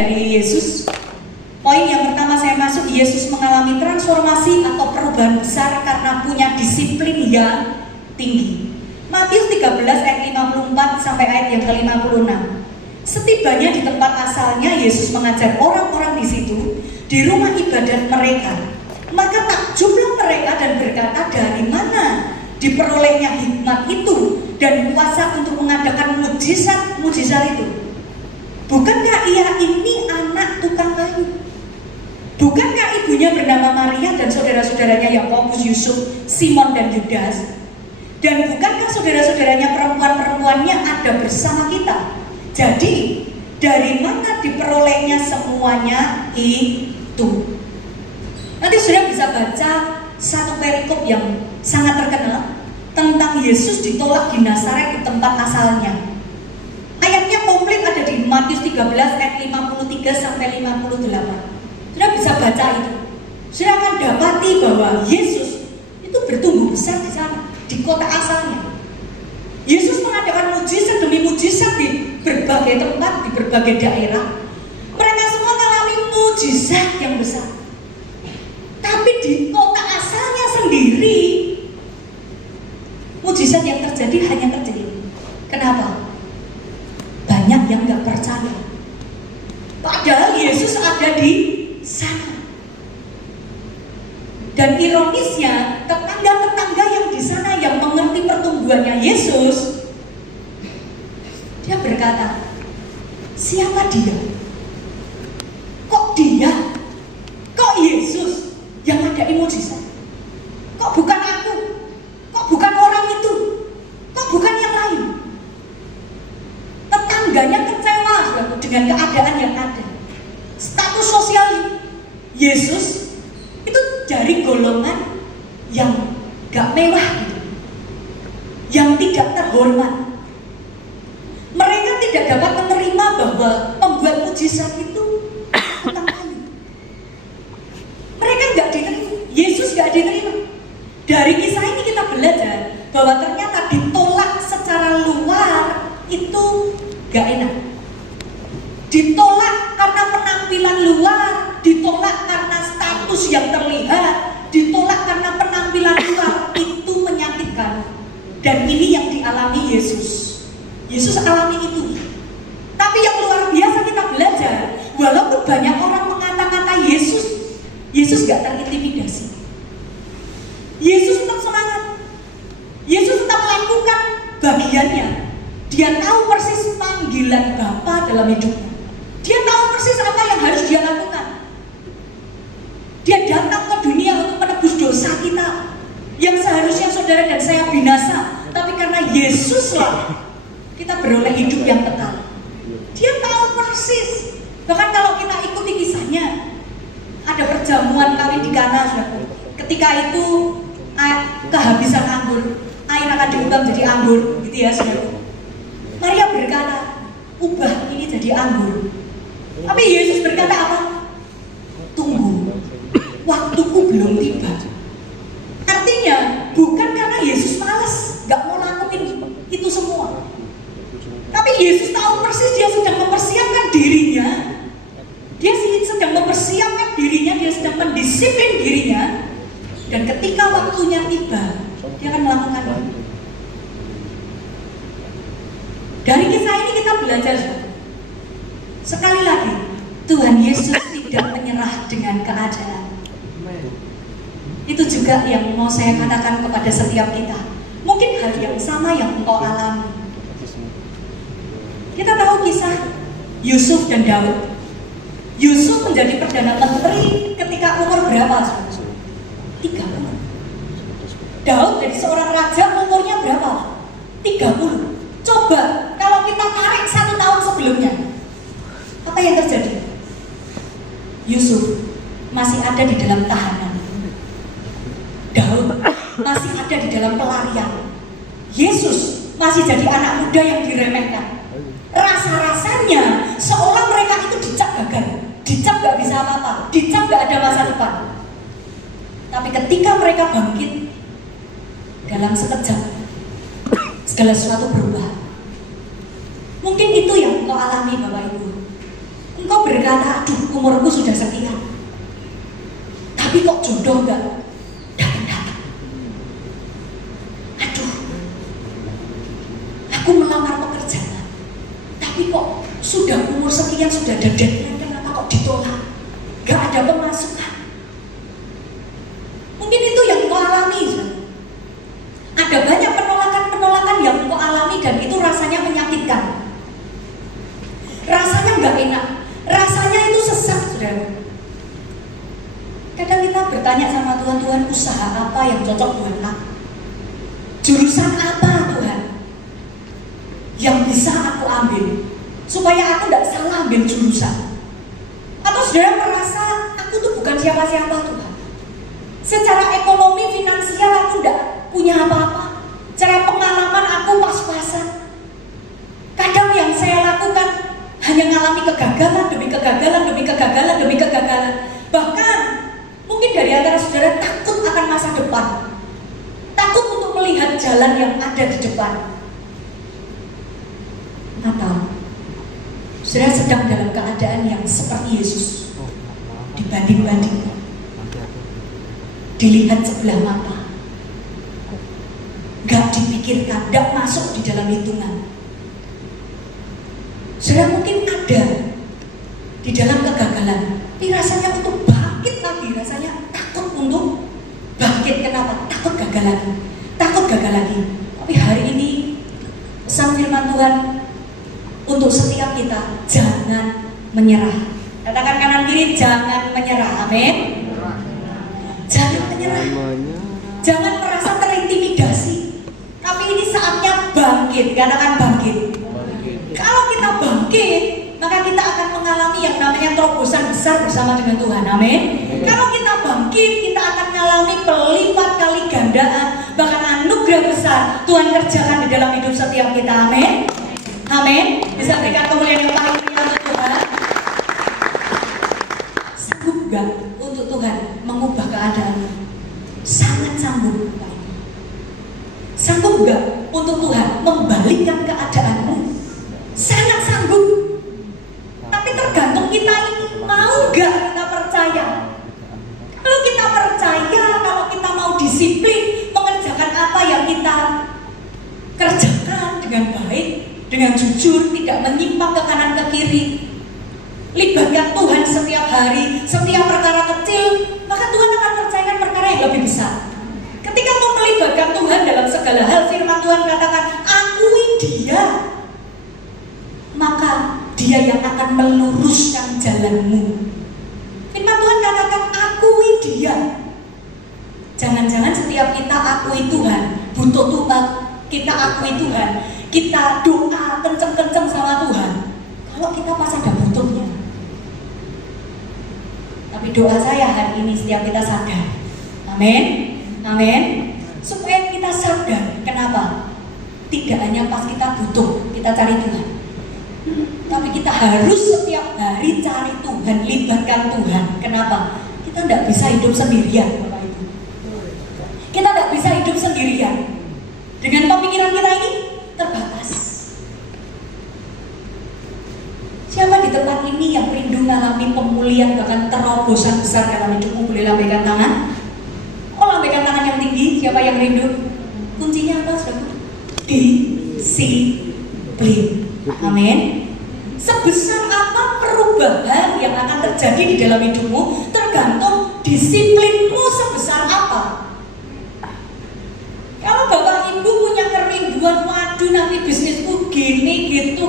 dari Yesus. Poin yang pertama saya masuk, Yesus mengalami transformasi atau perubahan besar karena punya disiplin yang tinggi. Matius 13 ayat 54 sampai ayat yang ke-56. Setibanya di tempat asalnya, Yesus mengajar orang-orang di situ, di rumah ibadat mereka. Maka takjublah mereka dan berkata, dari mana diperolehnya hikmat itu dan kuasa untuk mengadakan mujizat-mujizat itu? Bukankah ia ini anak tukang kayu? Bukankah ibunya bernama Maria dan saudara-saudaranya Yakobus, Yusuf, Simon dan Yudas? Dan bukankah saudara-saudaranya perempuan-perempuannya ada bersama kita? Jadi, dari mana diperolehnya semuanya itu? Nanti sudah bisa baca satu perikop yang sangat terkenal tentang Yesus ditolak di Nazaret di tempat asalnya. Ayatnya komplit ada di Matius 13 ayat 53 sampai 58. Sudah bisa baca itu. Sudah akan dapati bahwa Yesus itu bertumbuh besar di sana, di kota asalnya. Yesus mengadakan mujizat demi mujizat di berbagai tempat, di berbagai daerah. Mereka semua mengalami mujizat yang besar. Tapi di kota asalnya sendiri, mujizat yang terjadi hanya terjadi. Kenapa? Banyak yang gak percaya. Padahal Yesus ada di sana. Dan ironisnya, tetangga-tetangga yang di sana yang mengerti pertumbuhannya Yesus, dia berkata, siapa dia? Kok dia? Kok Yesus yang ada mujizat? Kok bukan aku? Kok bukan orang itu? Kok bukan yang lain? Tetangganya kecewa dengan keadaan yang ada. Status sosial Yesus itu dari golongan yang gak mewah gitu, yang tidak terhormat. Mereka tidak dapat menerima bahwa pembuat mujizat itu tukang kayu. Mereka gak diterima, Yesus gak diterima. Dari kisah ini kita belajar bahwa ternyata ditolak secara luar itu gak enak. Ditolak karena penampilan luar, ditolak karena status yang terlihat, ditolak karena penampilan luar, itu menyakitkan. Dan ini yang dialami Yesus. Yesus alami itu. Tapi yang luar biasa kita belajar, walaupun banyak orang mengata-ngata Yesus gak terintimidasi. Yesus tetap semangat. Yesus tetap melakukan bagiannya. Dia tahu persis panggilan Bapa dalam hidupnya. Dia tahu persis apa yang harus dia lakukan. Dia datang ke dunia untuk menebus dosa kita yang seharusnya saudara dan saya binasa, tapi karena Yesuslah kita beroleh hidup yang kekal. Dia tahu persis. Bahkan kalau kita ikuti kisahnya, ada perjamuan kawin di Kana, saudara. Ketika itu kehabisan anggur, air akan diubah menjadi anggur, gitu ya, saudara. Maria berkata, ubah ini jadi anggur. Tapi Yesus berkata apa? Tunggu, waktuku belum tiba. Artinya bukan karena Yesus malas, gak mau lakuin itu semua. Tapi Yesus tahu persis dia sedang mempersiapkan dirinya. Dia sedang mempersiapkan dirinya, dia sedang mendisiplin dirinya. Dan ketika waktunya tiba, dia akan melakukannya. Dari kisah ini kita belajar sekali lagi, Tuhan Yesus tidak menyerah dengan keadaan. Itu juga yang mau saya katakan kepada setiap kita. Mungkin hal yang sama yang engkau alami. Kita tahu kisah Yusuf dan Daud. Yusuf menjadi Perdana Menteri ketika umur berapa? 30. Daud jadi seorang raja umurnya berapa? 30. Coba kalau kita tarik 1 tahun sebelumnya, apa yang terjadi? Yusuf masih ada di dalam tahanan. Daud masih ada di dalam pelarian. Yesus masih jadi anak muda yang diremehkan. Rasa-rasanya seolah mereka itu dicap gagal, dicap gak bisa apa-apa, dicap gak ada masa depan. Tapi ketika mereka bangkit, dalam sekejap segala sesuatu berubah. Mungkin itu yang engkau alami Bapak Ibu. Engkau berkata berkata, aduh umurku sudah sekian, tapi kok jodoh enggak datang-datang. Aduh, aku melamar pekerjaan, tapi kok sudah umur sekian, sudah ada deadline, kenapa kok ditolak? Gak ada pemasukan. Mungkin itu yang kau alami. Ada banyak penolakan-penolakan yang kau alami dan itu rasanya menyakitkan. Rasanya nggak enak, rasanya itu sesak, saudara. Kadang kita bertanya sama Tuhan, Tuhan usaha apa yang cocok buat aku? Jurusan apa Tuhan yang bisa aku ambil supaya aku nggak salah ambil jurusan? Atau saudara merasa aku tuh bukan siapa-siapa Tuhan? Secara ekonomi, finansial aku nggak punya apa-apa. Cara pengalaman aku pas-pasan. Kadang yang saya lakukan hanya mengalami kegagalan demi kegagalan demi kegagalan demi kegagalan. Bahkan mungkin dari antara saudara takut akan masa depan, takut untuk melihat jalan yang ada di depan. Atau saudara sedang dalam keadaan yang seperti Yesus, dibanding-bandingkan, dilihat sebelah mata, gak dipikirkan, gak masuk di dalam hitungan. Saudara mungkin ada di dalam kegagalan, tapi rasanya untuk bangkit lagi, rasanya takut untuk bangkit. Kenapa? Takut gagal lagi, takut gagal lagi. Tapi hari ini pesan firman Tuhan untuk setiap kita, jangan menyerah. Katakan kanan kiri, jangan menyerah. Amin. Jangan menyerah. Jangan merasa terintimidasi. Tapi ini saatnya bangkit. Katakan bangkit. Kalau kita bangkit, maka kita akan mengalami yang namanya terobosan besar bersama dengan Tuhan. Amin. Kalau kita bangkit, kita akan mengalami pelipat kali gandaan, bahkan anugerah besar Tuhan kerjakan di dalam hidup setiap kita. Amin. Amin. Bisa berikan kemuliaan yang paling tinggi untuk Tuhan. Sanggup gak untuk Tuhan mengubah keadaanmu? Sangat sanggup. Sanggup gak untuk Tuhan membalikkan keadaanmu? Sangat sanggup. Tapi tergantung kita ini mau gak kita percaya. Kalau kita percaya, kalau kita mau disiplin mengerjakan apa yang kita kerjakan dengan baik, dengan jujur, tidak menyimpang ke kanan ke kiri, libatkan Tuhan setiap hari, setiap perkara kecil, maka Tuhan akan percayakan perkara yang lebih besar. Ketika kau melibatkan Tuhan dalam segala hal, firman Tuhan katakan, akui Dia, maka Dia yang akan meluruskan jalanmu. Firman Tuhan katakan, akui Dia. Jangan-jangan setiap kita akui Tuhan, butuh Tuhan, kita akui Tuhan, kita doa kenceng-kenceng sama Tuhan, kalau kita pas ada butuhnya. Tapi doa saya hari ini setiap kita sadar. Amin. Amin. Supaya kita sadar. Kenapa? Tidak hanya pas kita butuh kita cari Tuhan, tapi kita harus setiap hari cari Tuhan, libatkan Tuhan. Kenapa? Kita tidak bisa hidup sendirian, Bapak Ibu. Kita tidak bisa hidup sendirian. Dengan pemikiran kita ini terbatas. Siapa di tempat ini yang rindu mengalami pemulihan, bahkan terobosan besar dalam hidupmu? Boleh lambaikan tangan. Oh, lambaikan tangan yang tinggi. Siapa yang rindu? Kuncinya apa, saudara? Disiplin. Amin. Sebesar apa perubahan yang akan terjadi di dalam hidupmu tergantung disiplinmu sebesar apa. Kalau Bapak Ibu punya kerinduan, waduh nanti bisnisku gini gitu,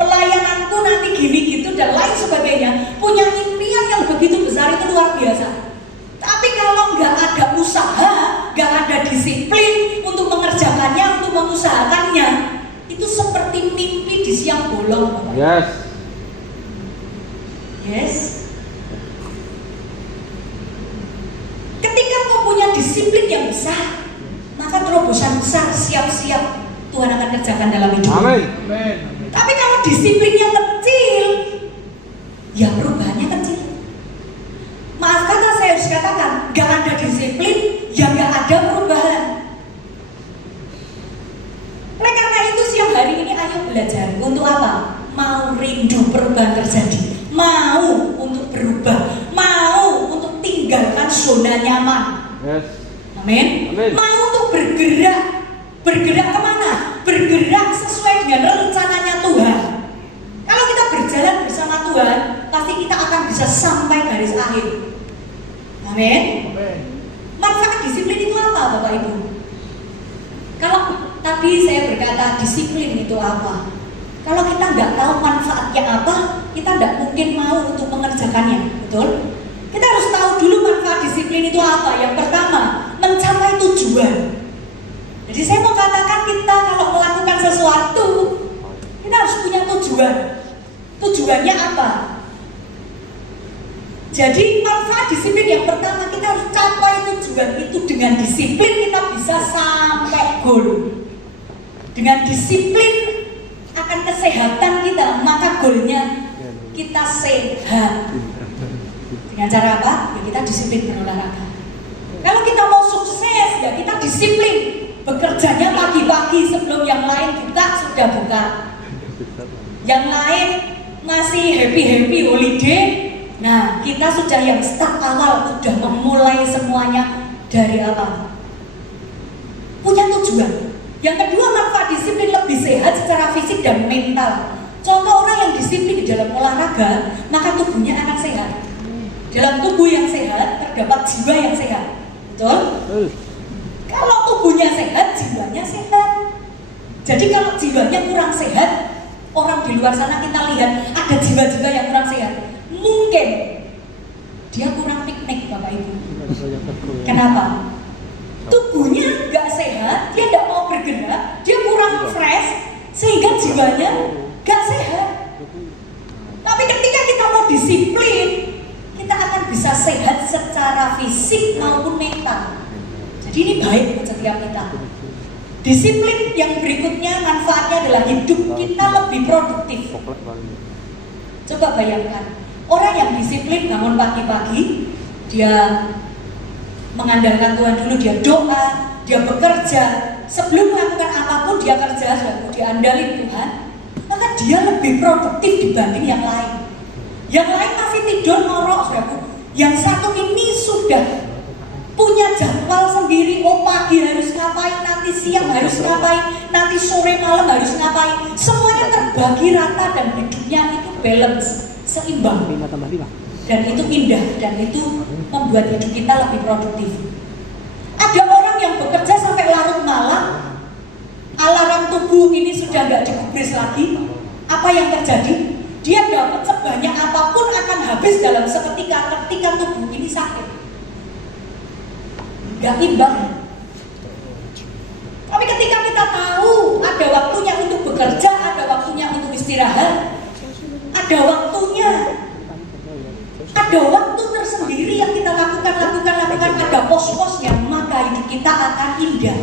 pelayananku nanti gini gitu dan lain sebagainya, punya impian yang begitu besar, itu luar biasa. Tapi kalau nggak ada usaha, nggak ada disiplin untuk mengerjakannya, untuk mengusahakannya, itu seperti mimpi di siang bolong. Yes. Ketika kau punya disiplin yang besar, maka terobosan besar siap-siap Tuhan akan kerjakan dalam hidupmu. Amin. Tapi kalau disiplinnya kecil, ya perubahannya kecil. Maaf kata saya harus katakan, gak ada disiplin, ya gak ada perubahan. Oleh karena itu siang hari ini ayo belajar untuk apa? Mau rindu perubahan terjadi, mau Yes. Amin. Amin. Mau untuk bergerak. Bergerak kemana? Bergerak sesuai dengan rencananya Tuhan. Kalau kita berjalan bersama Tuhan, pasti kita akan bisa sampai garis akhir. Amin. Manfaat disiplin itu apa, Bapak Ibu? Kalau tadi saya berkata disiplin itu apa? Kalau kita nggak tahu manfaatnya apa, kita nggak mungkin mau untuk mengerjakannya, betul? Kita harus tahu dulu manfaat disiplin itu apa. Yang pertama, mencapai tujuan. Jadi saya mau katakan kita kalau melakukan sesuatu, kita harus punya tujuan. Tujuannya apa? Jadi manfaat disiplin yang pertama, kita harus capai tujuan itu. Dengan disiplin kita bisa sampai goal. Dengan disiplin akan kesehatan kita, maka goalnya kita sehat. Dengan cara apa? Ya kita disiplin berolahraga. Kalau kita mau sukses, ya kita disiplin. Bekerjanya pagi-pagi sebelum yang lain buka, sudah buka. Yang lain masih happy-happy holiday. Nah, kita sudah yang start awal, sudah memulai semuanya dari apa? Punya tujuan. Yang kedua, manfaat disiplin lebih sehat secara fisik dan mental. Contoh orang yang disiplin di dalam olahraga, maka tubuhnya akan sehat. Dalam tubuh yang sehat, terdapat jiwa yang sehat. Betul? Kalau tubuhnya sehat, jiwanya sehat. Jadi kalau jiwanya kurang sehat, orang di luar sana kita lihat ada jiwa-jiwa yang kurang sehat. Mungkin dia kurang piknik, Bapak Ibu. Kenapa? Tubuhnya nggak sehat, dia nggak mau bergerak, dia kurang fresh, sehingga jiwanya nggak sehat. Tapi ketika kita mau disiplin, kita akan bisa sehat secara fisik maupun mental. Jadi ini baik buat setiap kita. Disiplin yang berikutnya manfaatnya adalah hidup kita lebih produktif. Coba bayangkan, orang yang disiplin bangun pagi-pagi, dia mengandalkan Tuhan dulu, dia doa, dia bekerja, sebelum melakukan apapun dia kerja, dia andalin Tuhan, maka dia lebih produktif dibanding yang lain. Yang lain masih tidur ngorok, saudaraku. Yang satu ini sudah punya jadwal sendiri, oh pagi harus ngapain, nanti siang harus ngapain, nanti sore malam harus ngapain. Semuanya terbagi rata dan hidupnya itu balance, seimbang. Dan itu indah, dan itu membuat hidup kita lebih produktif. Ada orang yang bekerja sampai larut malam, alarm tubuh ini sudah nggak digubris lagi. Apa yang terjadi? Dia dapat sebanyak apapun akan habis dalam seketika ketika tubuh ini sakit. Nggak imbang. Tapi ketika kita tahu ada waktunya untuk bekerja, ada waktunya untuk istirahat, ada waktunya, ada waktu tersendiri yang kita lakukan, ada pos-posnya, maka hidup kita akan indah.